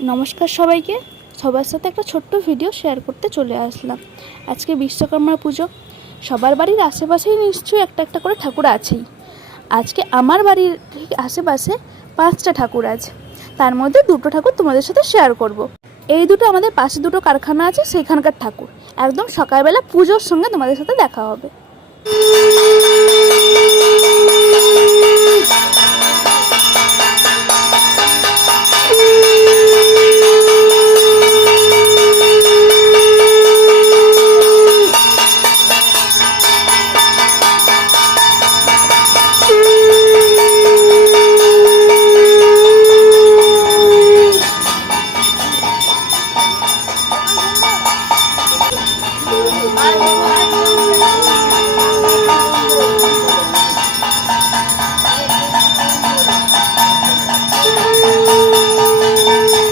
নমস্কার সবাইকে। সবার সাথে একটা ছোট্ট ভিডিও শেয়ার করতে চলে আসলাম। আজকে বিশ্বকর্মা পুজো। সবার বাড়ির আশেপাশেই নিশ্চয়ই একটা একটা করে ঠাকুর আছেই। আজকে আমার বাড়ির ঠিক আশেপাশে 5টা ঠাকুর আছে, তার মধ্যে 2টো ঠাকুর তোমাদের সাথে শেয়ার করব। এই দুটো আমাদের পাশে 2টো কারখানা আছে, সেখানকার ঠাকুর। একদম সকালবেলা পুজোর সঙ্গে তোমাদের সাথে দেখা হবে।